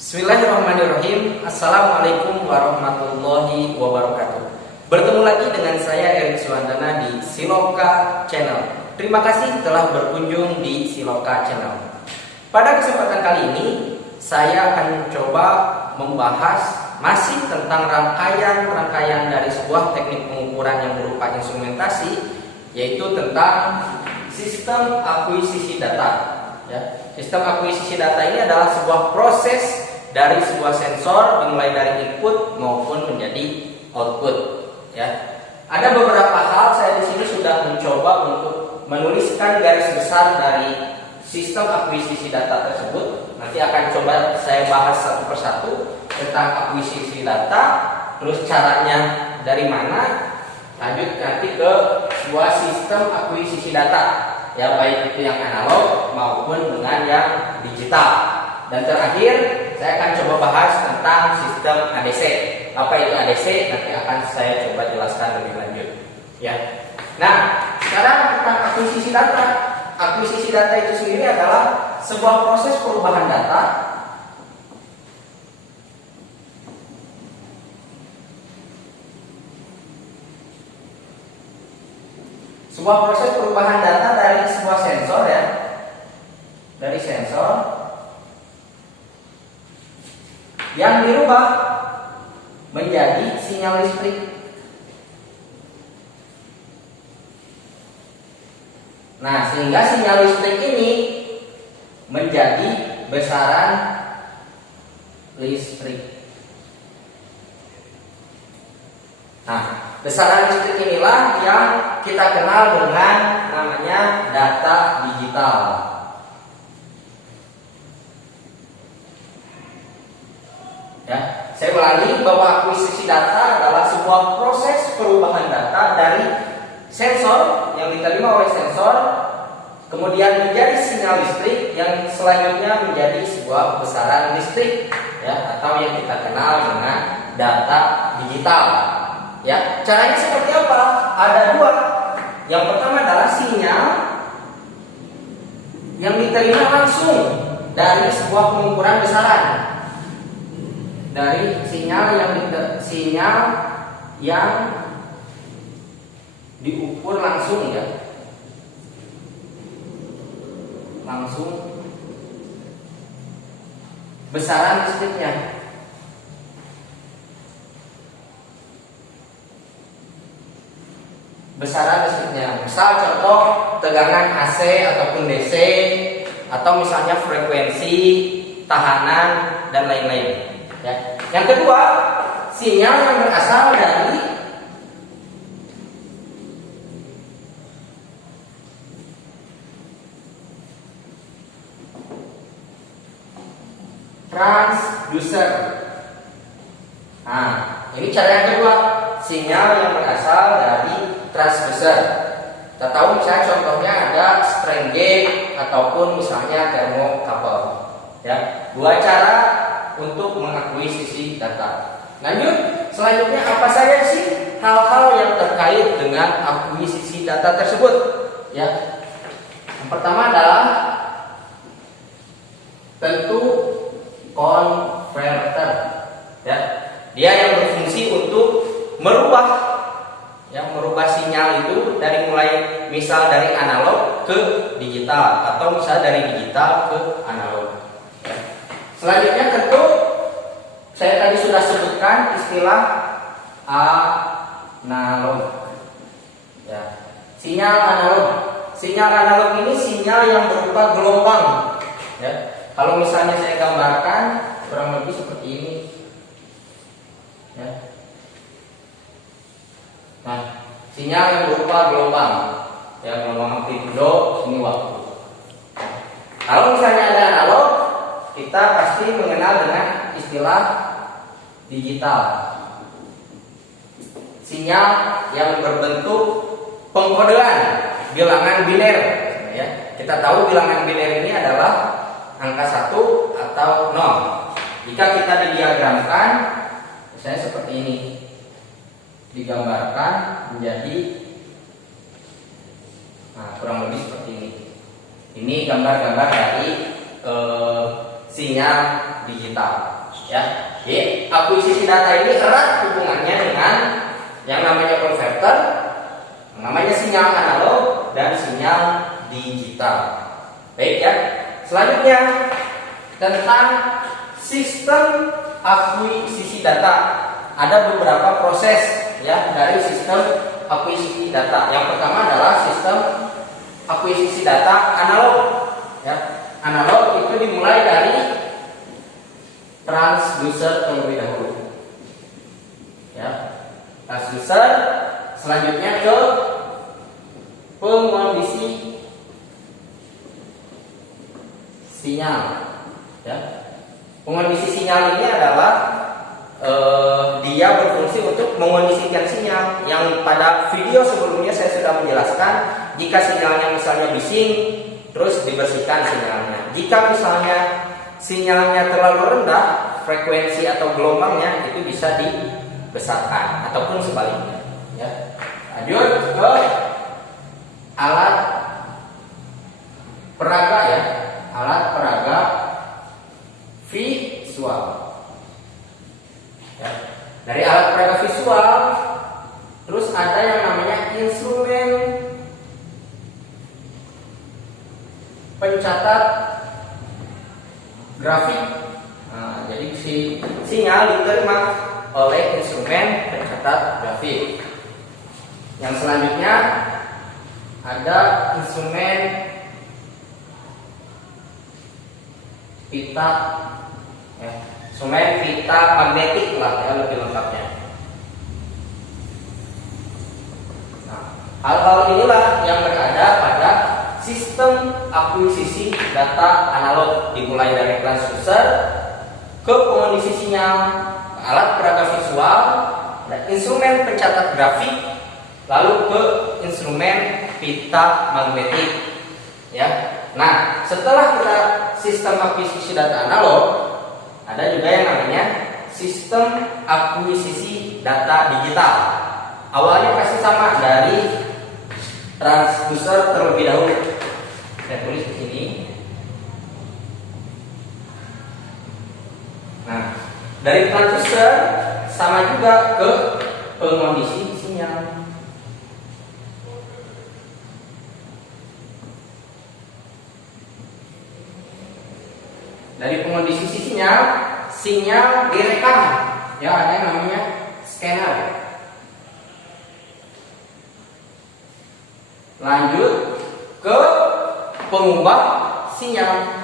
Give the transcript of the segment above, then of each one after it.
Bismillahirrahmanirrahim. Assalamualaikum warahmatullahi wabarakatuh. Bertemu lagi dengan saya Erik Suwandana di Siloka Channel. Terima kasih telah berkunjung di Siloka Channel. Pada kesempatan kali ini saya akan mencoba membahas masih tentang rangkaian dari sebuah teknik pengukuran yang berupa instrumentasi, yaitu tentang sistem akuisisi data. Sistem akuisisi data ini adalah sebuah proses dari sebuah sensor dimulai dari input maupun menjadi output. Ada beberapa hal saya di sini sudah mencoba untuk menuliskan garis besar dari sistem akuisisi data tersebut. Nanti akan coba saya bahas satu persatu tentang akuisisi data, terus caranya dari mana, lanjut nanti ke sebuah sistem akuisisi data, baik itu yang analog maupun dengan yang digital. Dan terakhir saya akan coba bahas tentang sistem ADC. Apa itu ADC? Nanti akan saya coba jelaskan lebih lanjut. Nah, sekarang tentang akuisisi data. Akuisisi data itu sendiri adalah sebuah proses perubahan data dari sebuah sensor, dari sensor yang dirubah menjadi sinyal listrik. Nah, sehingga sinyal listrik ini menjadi besaran listrik. Nah, besaran listrik inilah yang kita kenal dengan namanya data digital. Saya ulangi bahwa akuisisi data adalah sebuah proses perubahan data dari sensor yang diterima oleh sensor kemudian menjadi sinyal listrik yang selanjutnya menjadi sebuah besaran listrik, atau yang kita kenal dengan data digital. Caranya seperti apa? Ada dua. Yang pertama adalah sinyal yang diterima langsung dari sebuah pengukuran besaran. Dari sinyal yang diukur langsung, langsung besaran listriknya. Misal contoh tegangan AC ataupun DC, atau misalnya frekuensi, tahanan, dan lain-lain. Yang kedua, sinyal yang berasal dari transducer. Nah, ini cara yang kedua, sinyal yang berasal dari transducer. Kita tahu misalnya contohnya ada strain gauge ataupun misalnya thermocouple. Dua cara untuk mengakuisisi data. Lanjut, selanjutnya apa saja sih hal-hal yang terkait dengan akuisisi data tersebut? Yang pertama adalah tentu converter. Dia yang berfungsi untuk merubah sinyal itu dari dari analog ke digital, atau misal dari digital ke analog. Selanjutnya tentu saya tadi sudah sebutkan istilah analog. Sinyal analog. Sinyal analog ini sinyal yang berupa gelombang. Kalau misalnya saya gambarkan kurang lebih seperti ini. Nah, sinyal yang berupa gelombang, gelombang amplitudo, ini waktu. Kalau misalnya ada analog, kita pasti mengenal dengan istilah digital. Sinyal yang berbentuk pengkodean bilangan biner. Kita tahu bilangan biner ini adalah angka 1 atau 0. Jika kita didiagramkan, misalnya seperti ini, digambarkan menjadi kurang lebih seperti ini. Ini gambar-gambar dari sinyal digital. Ya, jadi akuisisi data ini erat hubungannya dengan yang namanya konverter, namanya sinyal analog dan sinyal digital. Baik ya. Selanjutnya tentang sistem akuisisi data. Ada beberapa proses ya dari sistem akuisisi data. Yang pertama adalah sistem akuisisi data analog. Ya, analog itu dimulai dari transducer terlebih dahulu. Ya, transducer, selanjutnya ke pengondisi sinyal. Ya, pengondisi sinyal ini adalah dia berfungsi untuk mengondisikan sinyal. Yang pada video sebelumnya saya sudah menjelaskan, jika sinyalnya misalnya bising, terus dibersihkan sinyalnya. Jika misalnya sinyalnya terlalu rendah, frekuensi atau gelombangnya itu bisa dibesarkan ataupun sebaliknya. Ya. Lanjut ke alat peraga ya, alat peraga visual. Ya. Dari alat peraga visual, terus ada yang namanya instrumen pencatat grafik. Nah, jadi si sinyal diterima oleh instrumen pencatat grafik. Yang selanjutnya ada instrumen pita, ya, instrumen pita magnetik lah ya lebih lengkapnya. Nah, hal-hal inilah yang berada pada sistem akuisisi data analog, dimulai dari transducer ke pengondisi sinyal, alat peraga visual, dan instrumen pencatat grafik, lalu ke instrumen pita magnetik. Ya. Nah, setelah kita sistem akuisisi data analog, ada juga yang namanya sistem akuisisi data digital. Awalnya pasti sama, dari transducer terlebih dahulu. Saya tulis di sini. Nah, dari transducer sama juga ke pengondisi sinyal. Dari pengondisi sinyal, sinyal direkam. Ya, ada yang namanya scanner. Lanjut ke pengubah sinyal.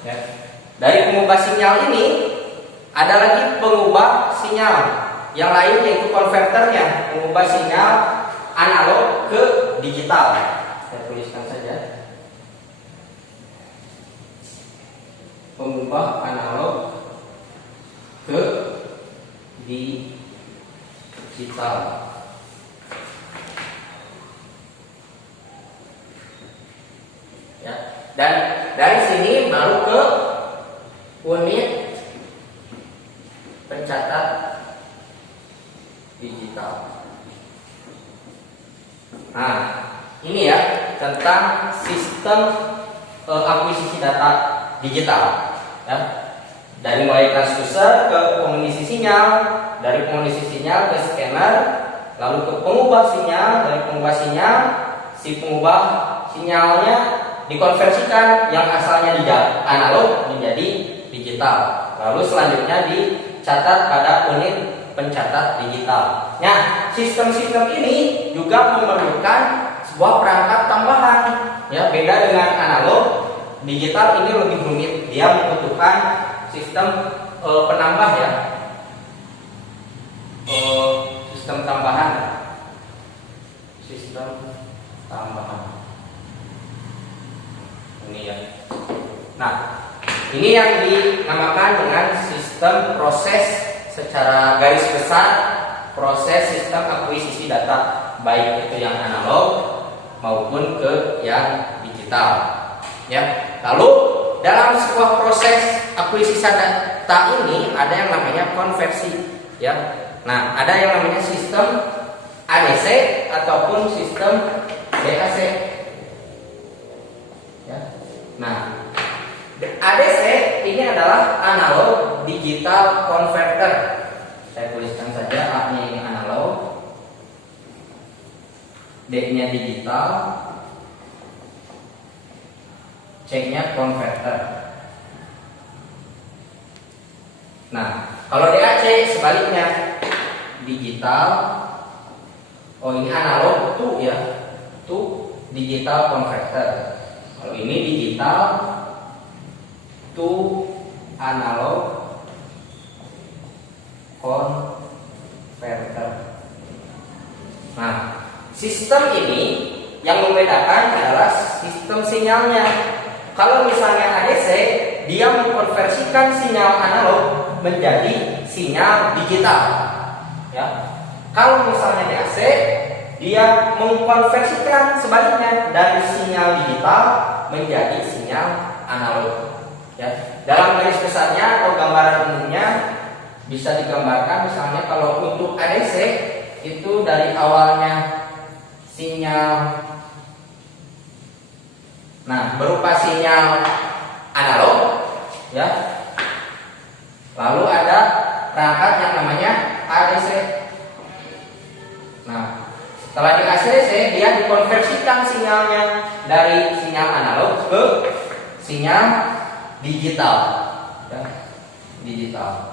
Ya. Dari pengubah sinyal ini ada lagi pengubah sinyal yang lain, yaitu konverternya, mengubah sinyal analog ke digital. Saya tuliskan saja. Pengubah analog ke digital. Ya. Dan dari sini baru ke unit pencatat digital. Nah, ini ya tentang sistem akuisisi data digital. Ya. Dari mulai transducer ke pengondisi sinyal, dari pengondisi sinyal ke scanner, lalu ke pengubah sinyal, dari pengubah sinyal si pengubah sinyalnya dikonversikan yang asalnya di analog menjadi digital. Lalu selanjutnya dicatat pada unit pencatat digital. Nah, sistem-sistem ini juga memerlukan sebuah perangkat tambahan. Ya, beda dengan analog, digital ini lebih rumit. Dia membutuhkan sistem penambah ya, sistem tambahan, sistem tambahan. Ini ya. Nah, ini yang dinamakan dengan sistem proses secara garis besar, proses sistem akuisisi data, baik itu yang analog maupun ke yang digital. Ya. Lalu dalam sebuah proses akuisisi data ini ada yang namanya konversi. Ya. Nah, ada yang namanya sistem ADC ataupun sistem DAC. Ya. Nah, ADC ini adalah analog digital converter. Saya tuliskan saja, A-nya ini analog, D-nya digital, C-nya converter. Nah, kalau DAC sebaliknya, digital. Oh, ini analog to ya, to digital converter. Kalau ini digital to analog converter. Nah, sistem ini yang membedakan adalah sistem sinyalnya. Kalau misalnya ADC, dia mengkonversikan sinyal analog menjadi sinyal digital. Ya. Kalau misalnya DAC, dia mengkonversikan sebaliknya dari sinyal digital menjadi sinyal analog. Ya. Dalam garis besarnya atau gambaran umumnya bisa digambarkan misalnya kalau untuk ADC itu dari awalnya sinyal, nah, berupa sinyal analog, ya. Lalu ada perangkat yang namanya ADC. Nah, setelah di ADC dia dikonversikan sinyalnya dari sinyal analog ke sinyal digital, ya. Digital.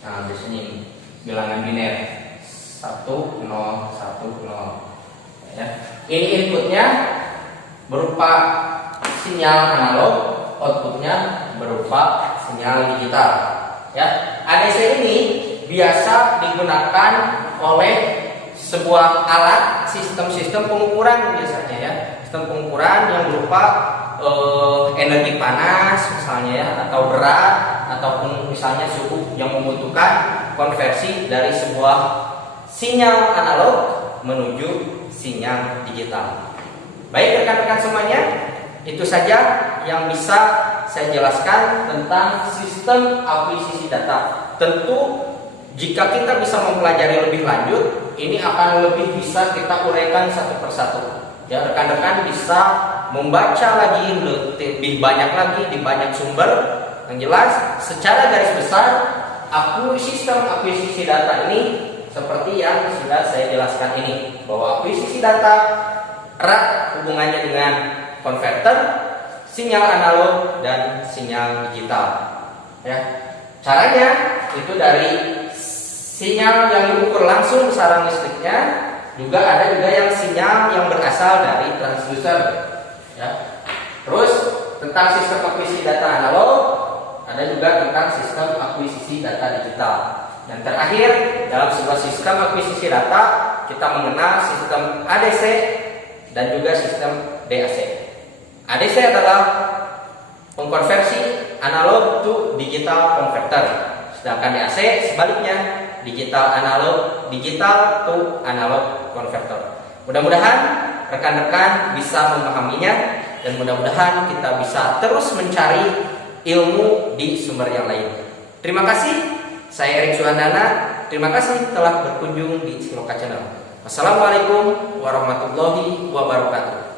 Nah, di sini bilangan biner 1 0 1 0. Ya. Ini inputnya berupa sinyal analog, outputnya berupa sinyal digital. Ya, ADC ini biasa digunakan oleh sebuah alat sistem pengukuran biasanya ya, sistem pengukuran yang berupa energi panas misalnya ya, atau berat ataupun misalnya suhu yang membutuhkan konversi dari sebuah sinyal analog menuju sinyal digital. Baik rekan-rekan semuanya, itu saja yang bisa saya jelaskan tentang sistem akuisisi data. Tentu jika kita bisa mempelajari lebih lanjut, ini akan lebih bisa kita uraikan satu persatu. Ya, rekan-rekan bisa membaca lagi lebih banyak lagi di banyak sumber. Yang jelas, secara garis besar, sistem akuisisi data ini seperti yang sudah saya jelaskan ini, bahwa akuisisi data erat hubungannya dengan konverter, sinyal analog dan sinyal digital. Ya, caranya itu dari sinyal yang diukur langsung sarang listriknya, juga ada yang sinyal yang berasal dari transducer. Ya. Terus tentang sistem akuisisi data analog, ada juga tentang sistem akuisisi data digital. Dan terakhir, dalam sebuah sistem akuisisi data, kita mengenal sistem ADC dan juga sistem DAC. ADC adalah pengkonversi analog to digital converter, sedangkan DAC sebaliknya, digital to analog converter. Mudah-mudahan rekan-rekan bisa memahaminya dan mudah-mudahan kita bisa terus mencari ilmu di sumber yang lain. Terima kasih. Saya Erik Suandana. Terima kasih telah berkunjung di Siloka Channel. Wassalamualaikum warahmatullahi wabarakatuh.